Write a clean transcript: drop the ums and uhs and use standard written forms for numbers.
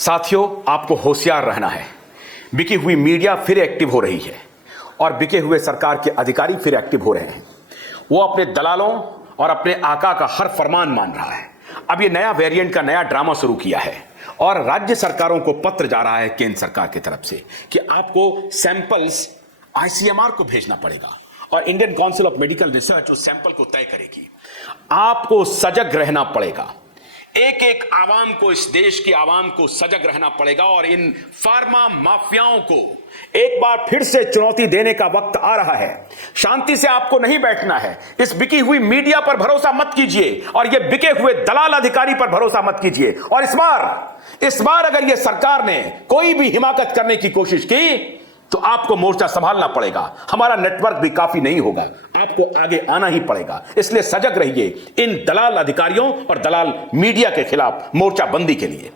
साथियों, आपको होशियार रहना है। बिकी हुई मीडिया फिर एक्टिव हो रही है और बिके हुए सरकार के अधिकारी फिर एक्टिव हो रहे हैं। वो अपने दलालों और अपने आका का हर फरमान मान रहा है। अब ये नया वेरिएंट का नया ड्रामा शुरू किया है और राज्य सरकारों को पत्र जा रहा है केंद्र सरकार की तरफ से कि आपको सैंपल्स आईसीएमआर को भेजना पड़ेगा और Indian council of medical research उस सैंपल को तय करेगी। आपको सजग रहना पड़ेगा। एक एक आवाम को, इस देश की आवाम को सजग रहना पड़ेगा और इन फार्मा माफियाओं को एक बार फिर से चुनौती देने का वक्त आ रहा है। शांति से आपको नहीं बैठना है। इस बिकी हुई मीडिया पर भरोसा मत कीजिए और ये बिके हुए दलाल अधिकारी पर भरोसा मत कीजिए। और इस बार अगर ये सरकार ने कोई भी हिमाकत करने की कोशिश की तो आपको मोर्चा संभालना पड़ेगा। हमारा नेटवर्क भी काफी नहीं होगा, आपको आगे आना ही पड़ेगा। इसलिए सजग रहिए इन दलाल अधिकारियों और दलाल मीडिया के खिलाफ मोर्चा बंदी के लिए।